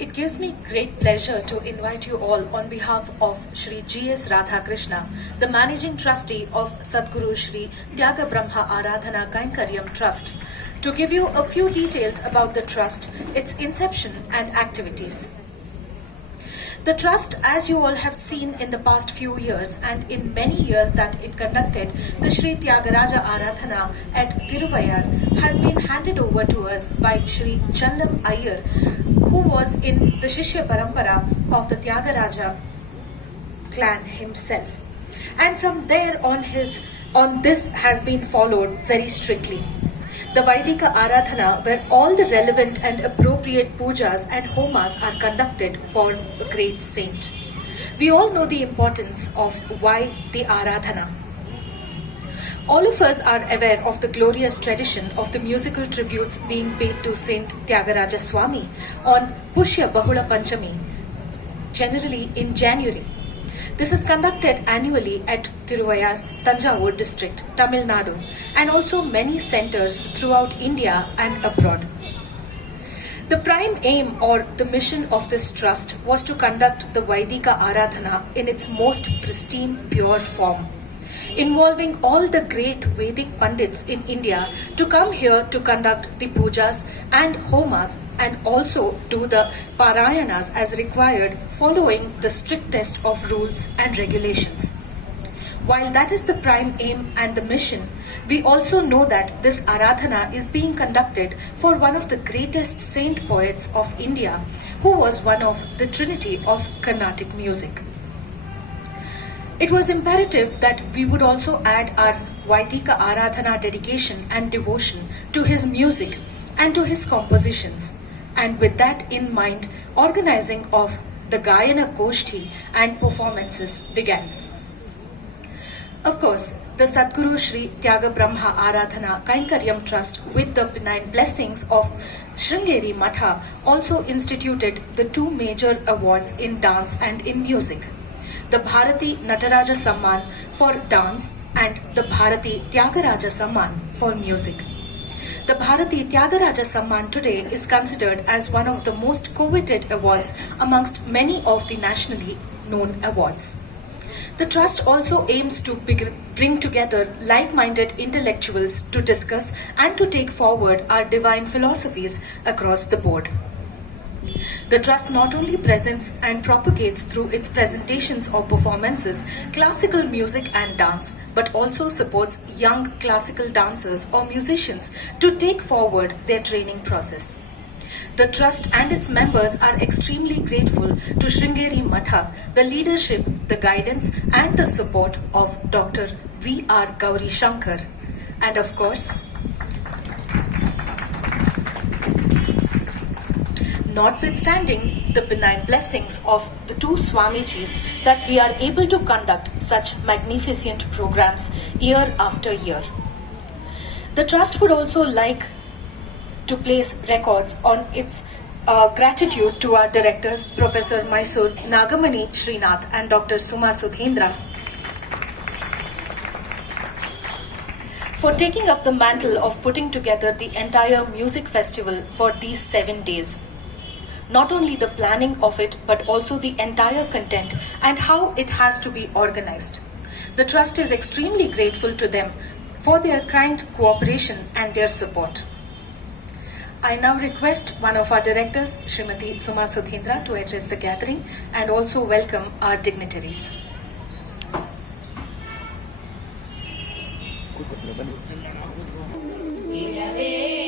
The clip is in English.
It gives me great pleasure to invite you all on behalf of Shri G.S. Radhakrishna, the Managing Trustee of Sadguru Shri Tyagabrahma Aradhana Kainkaryam Trust, to give you a few details about the trust, its inception and activities. The trust, as you all have seen in the past few years and in many years that it conducted the Shri Tyagaraja Aradhana at Tiruvayar, has been handed over to us by Shri Challam Iyer, who was in the Shishya Parampara of the Tyagaraja clan himself. And from there on this has been followed very strictly. The Vaidika Aradhana, where all the relevant and appropriate pujas and homas are conducted for a great saint. We all know the importance of why the Aradhana. All of us are aware of the glorious tradition of the musical tributes being paid to Saint Tyagaraja Swami on Pushya Bahula Panchami, generally in January. This is conducted annually at Tiruvayar, Tanjavur district, Tamil Nadu, and also many centers throughout India and abroad. The prime aim or the mission of this trust was to conduct the Vaidika Aradhana in its most pristine, pure form, involving all the great Vedic Pandits in India to come here to conduct the pujas and homas and also do the parayanas as required, following the strictest of rules and regulations. While that is the prime aim and the mission, we also know that this Aradhana is being conducted for one of the greatest saint poets of India, who was one of the trinity of Carnatic music. It was imperative that we would also add our Vaidika Aradhana dedication and devotion to his music and to his compositions. And with that in mind, organizing of the Gayana Goshti and performances began. Of course, the Sadguru Shri Tyagabrahma Aradhana Kainkaryam Trust, with the benign blessings of Sringeri Matha, also instituted the two major awards in dance and in music: the Bharati Nataraja Samman for dance and the Bharati Tyagaraja Samman for music. The Bharati Tyagaraja Samman today is considered as one of the most coveted awards amongst many of the nationally known awards. The Trust also aims to bring together like-minded intellectuals to discuss and to take forward our divine philosophies across the board. The Trust not only presents and propagates through its presentations or performances classical music and dance, but also supports young classical dancers or musicians to take forward their training process. The Trust and its members are extremely grateful to Sringeri Matha, the leadership, the guidance and the support of Dr. V.R. Gauri Shankar, and of course, notwithstanding the benign blessings of the two Swamijis, that we are able to conduct such magnificent programs year after year. The Trust would also like to place records on its gratitude to our directors, Professor Mysore Nagamani Srinath and Dr. Suma Sudhendra, for taking up the mantle of putting together the entire music festival for these 7 days. Not only the planning of it, but also the entire content and how it has to be organized. The Trust is extremely grateful to them for their kind cooperation and their support. I now request one of our directors, Srimati Suma Sudhendra, to address the gathering and also welcome our dignitaries. Inave